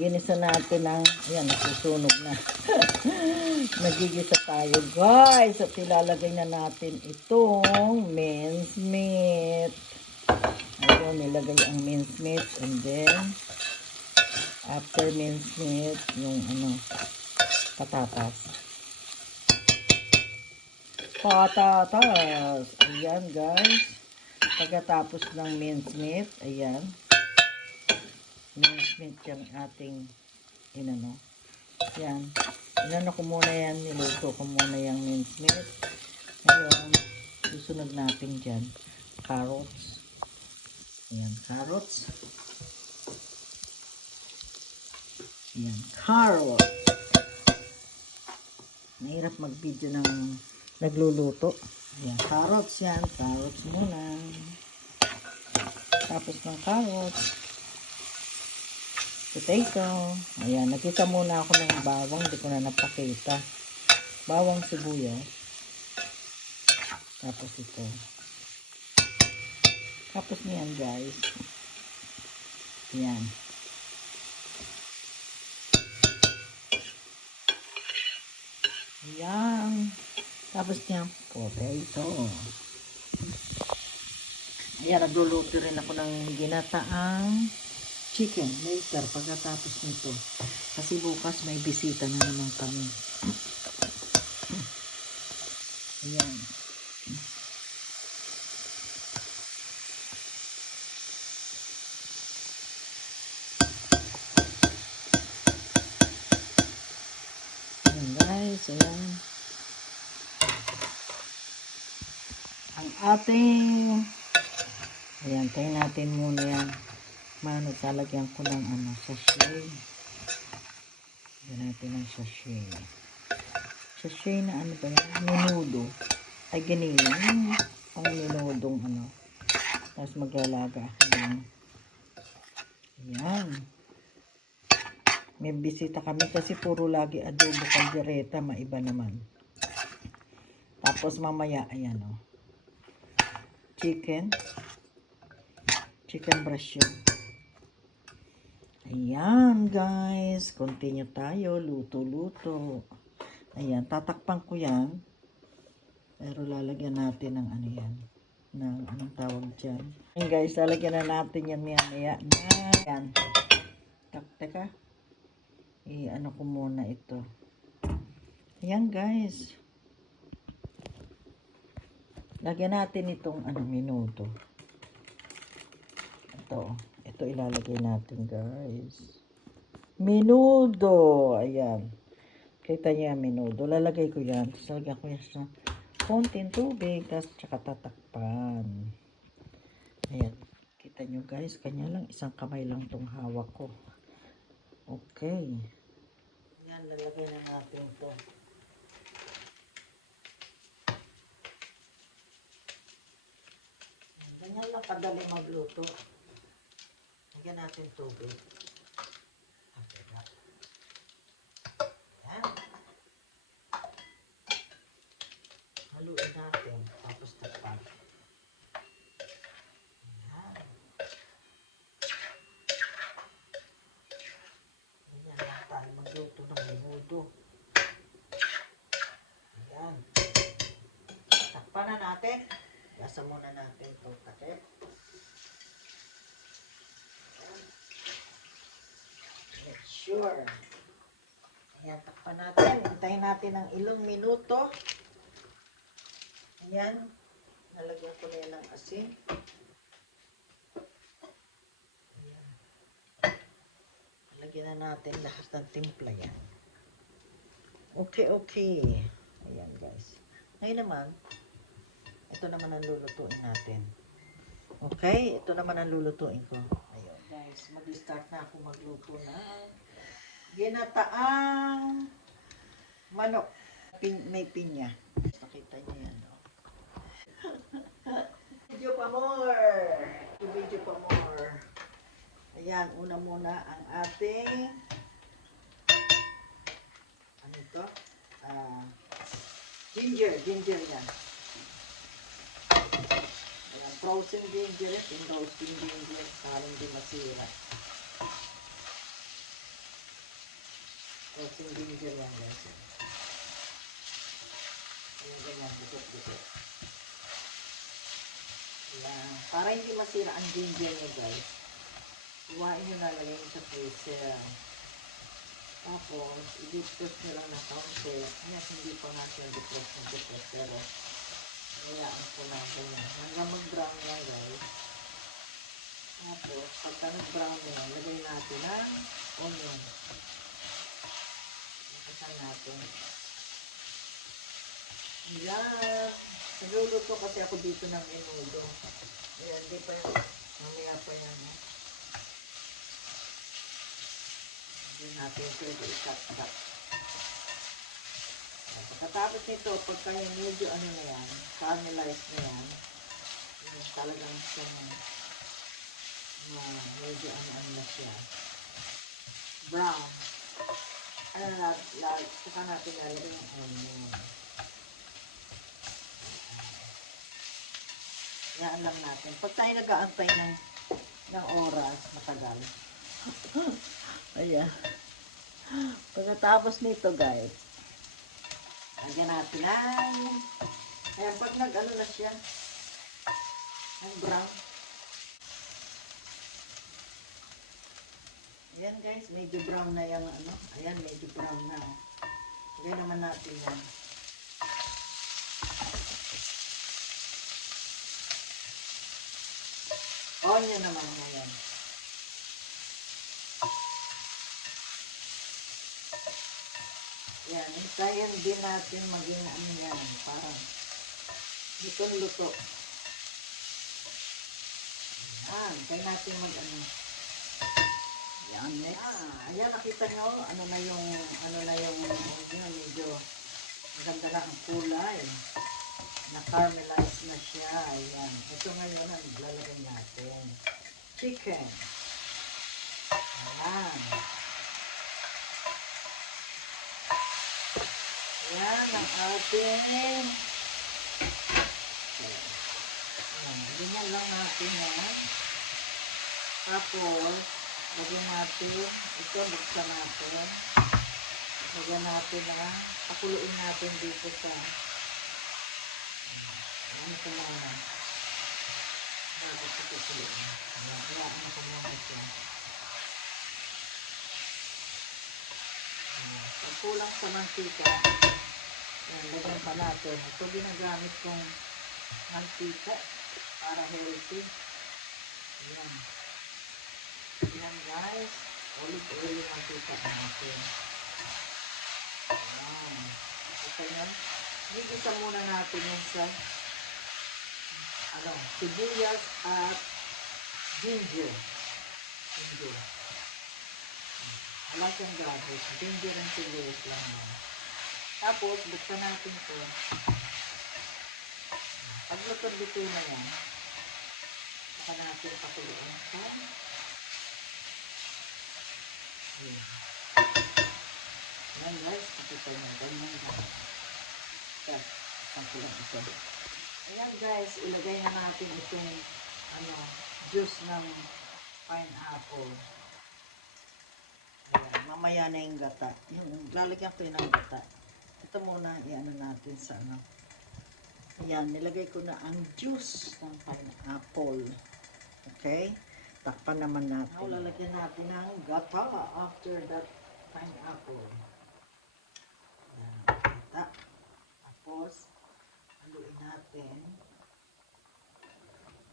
ginisa natin ng, ayan, nasusunog na. Nagigisa tayo, guys. At ilalagay na natin itong minced meat. Ayun, nilagay ang minced meat. And then, after minced meat, yung patatas. Patatas. Ayan, guys. Pagkatapos ng minced meat, ayan. Minced meat yung ating yan. Inano ko muna yan, niluto ko muna yung minced meat. Ngayon, susunod natin dyan, carrots. Ayan, carrots. Ayan, carrots. Mahirap mag-video ng nagluluto. Ayan, carrots yan. Carrots muna. Tapos ng carrots, potato. Ayan, nakita muna ako ng bawang. Hindi ko na napakita. Bawang sibuyas. Tapos ito. Tapos niyan, guys. Ayan. Ayan. Tapos niyan, potato. Ayan, nagluluto rin ako ng ginataang chicken later pagkatapos nito. Kasi bukas may bisita na naman kami. Ayan. Ayan, guys. Ayan. Ang ating ayan, tayo natin muna yan. Mano, talagyan ko ng sachet. Lagyan natin ng sachet. Sachet na ba yan? Menudo. Ay, ganyan. Ang menudong Tapos maglalaga. Ayan. Ayan. May bisita kami kasi puro lagi adobo caldereta. Maiba naman. Tapos mamaya, ayan chicken breast yun. Ayan, guys. Continue tayo. Luto-luto. Ayan. Tatakpan ko yan. Pero lalagyan natin ng yan. Ng anong tawag dyan. Ayan, guys. Lalagyan na natin yan maya-maya. Ayan. Teka. I-ano ko muna ito. Ayan, guys. Lagyan natin itong minuto. Ito ilalagay natin, guys. Menudo. Ayan. Kita niya menudo. Lalagay ko yan. Tapos lagyan ko yan sa konting tubig. Tapos tsaka tatakpan. Ayan. Kita nyo, guys. Kanya lang. Isang kamay lang tong hawak ko. Okay. Ayan. Lalagay na natin ito. Ganyan lang kadali magluto. Lagyan natin tubig. Ayan. Haluin natin. Tapos takpan. Ayan. Ganyan lang tayo magluto ng menudo. Ayan. Takpan na natin. Gasa muna natin itong takip. Make sure. Ayan, takpan natin. Hintayin natin ng ilang minuto. Ayan. Nalagyan ko na yan ng asin. Ayan. Nalagyan na natin lahat ng timpla yan. Okay. Ayan, guys. Ngayon naman, ito naman ang lulutuin natin. Okay? Ito naman ang lulutuin ko. Ayun, guys. Mag-start na ako magluto ng ginataang manok. May pinya. Nakita niyo yan, no? Video pa more. Ayan, una muna ang ating ginger yan. Ayan, frozen ginger, roasting ginger, para hindi masira. Frozen ginger yan guys. Ayan, ganyan, dikit-dikit. Ayan. Para hindi masira ang ginger nyo guys, iwain nyo nalagay nyo sa freezer. Tapos, i-defrost nyo lang ng kaunti. Ayan, hindi pa nga siya defrost, pero hayaan ko lang ganyan. Hanggang mag-brown yan guys. Tapos, pagka nag-brown na yan, lagay natin ang onion. Nakasan natin. Ayan. Nagluluto kasi ako dito ng menudo. Ayan, di pa yan. Mamaya pa yan. Hindi natin pwede i-cut-cut. Pagkatapos nito, pagka yung medyo ano na yan, caramelized na yan, yung talagang siyang medyo ano na siya. Brown. Saka natin lalagay yung onion. Yan lang natin. Pag tayo nag-aantay ng oras, matagal. Ayan. Pagkatapos nito guys, lagyan natin ayan, pag nag-ano na siya, ang brown. Ayan guys, medyo brown na yung ano. Ayan, medyo brown na. Lagyan naman natin yan. Onion naman ngayon. Yan, hintayin din natin maging ano yan, parang luto-luto. Yan, hintayin natin mag-ano. Yan, next. Ayan, nakita nyo, ano na yung onion, medyo maganda na ang kulay. Na-caramelize na siya. Ayan. Ito ngayon ang lalagay natin. Chicken. Ayan. Ayan ang ating. Ayan. Ganyan lang natin yan. Tapos, lagyan natin. Ito, buksan natin. Lagyan natin pakuluin natin dito sa ano ko muna. Bakit ito tuloy? Hayaan ko muna siya. Pag kulang sa mantika, lagyan pa natin. Ito ginagamit kong mantika para healthy. Ayan. Ayan guys. Olive oil yung mantika natin. Ayan. Ito yan. Higisa muna natin yung sa sibuyas at ginger. Wala siyang gabos. Ginger and sibuyas lang yan. Tapos, buksan natin ito. Pag luto na yan, saka natin pakuluan ito. Yan guys, pakita nyo. Ganyan lang. Pangkulang ito. Ayan guys, ilagay na natin itong juice ng pineapple. Ayan, mamaya na yung gata. Lalagyan ko yun ng gata. Ito muna, i-ano natin sa Ayan, nilagay ko na ang juice ng pineapple. Okay? Takpan naman natin. Now, lalagyan natin ng gata after that pineapple. Ayan, gata. Tapos, haluin natin.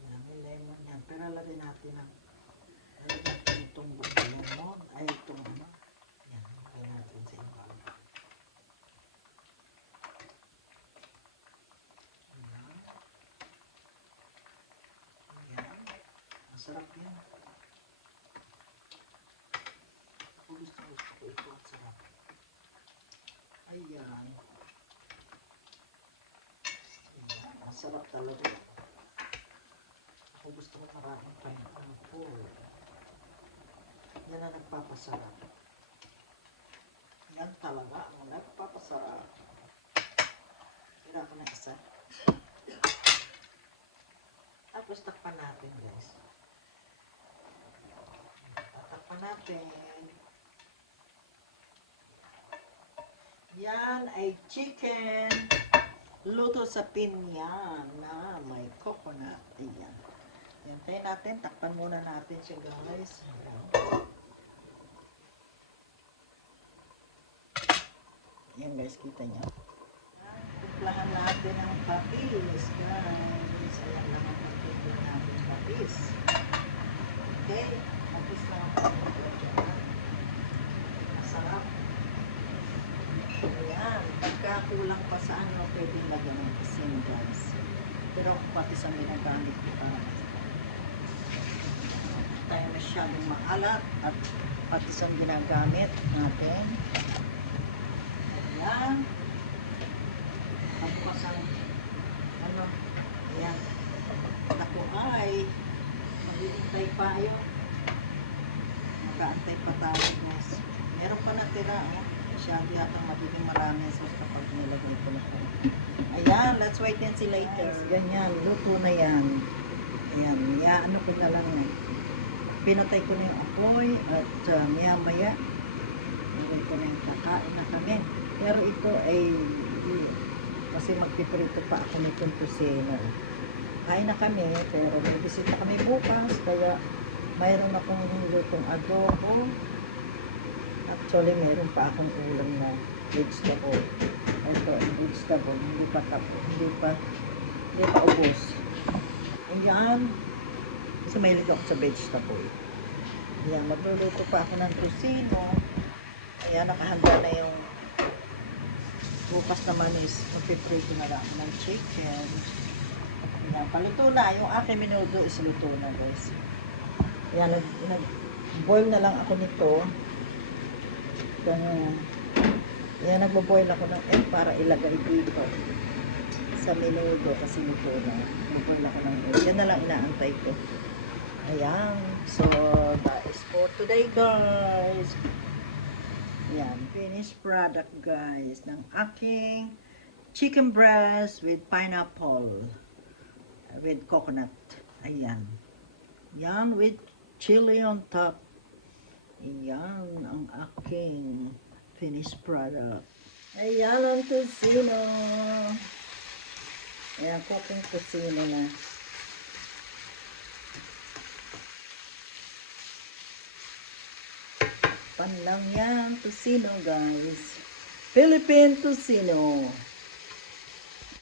Ayan, may lemon yan. Pero lagay natin itong lemon. Ay, itong Ayan, lagay natin sa ibabaw. Ayan. Ayan. Masarap yan. Ako gusto ko ito. Ang sarap. Ayan. Masarap talaga. Ako gusto ko maraming pineapple. Yan ang nagpapasarap. Yan talaga ang nagpapasarap. Tira ko na isa. Tapos takpan natin guys. Tatakpan natin. Yan ay chicken. Luto sa pinya na may coconut. Ayan. Hintayin natin. Takpan muna natin siya, guys. Ayan, guys. Kita niyo. Timplahan natin ang patis, guys. Ayan lang ang pagtimpla natin ng patis. Okay. Patis lang ang pagtimpla. Masarap. Ayan. Pagka kulang pa sa ano, pwedeng lagyan ng asin, guys. Pero patis ang ginagamit ko para tayo masyadong maalat at patis ang ginagamit natin. Ayan. Pagbukas ang ano, ayan. Ako ay maghihintay pa yun. Mag-aantay pa tayo, guys. Meron pa natira, masyado yatang magiging marami so kapag nilagay ko na. Ayan, let's wait and see later. Ganyan, luto na yan. Ayan, ano ko na lang yan. Pinatay ko na yung apoy at maya-maya nilagay ko na yung kakain na kami. Pero ito ay kasi magpiprito pa ako nitong tusino. Kain na kami, pero may bisita kami bukas, kaya mayroon akong lutong adobo. Actually, mayroon pa akong ulam na vegetable. Ito, vegetable, hindi pa ubos. Ayan. Kasi mahilig ako sa vegetable. Ayan, magluluto pa ako ng tusino. Ayan, nakahanda na yung bukas naman is magpiprito na lang ng chicken. Ayan, paluto na. Yung aking minuto is luto na, guys. Ayan, nag-boil na lang ako nito. Ayan, nagbo-boil ako ng egg para ilagay dito sa minuto kasi luto na. Nag-boil ako ng egg. Yan na lang inaantay ko. Ayan. So, that is for today, guys. Yan, finished product, guys, ng aking chicken breast with pineapple with coconut. Ayan. Yan, with chili on top. Ayan, ang aking finished product. Ayan, ang tusino. Ayan, cooking tusino na. Pan lang yan, tusino, guys. Philippine tusino.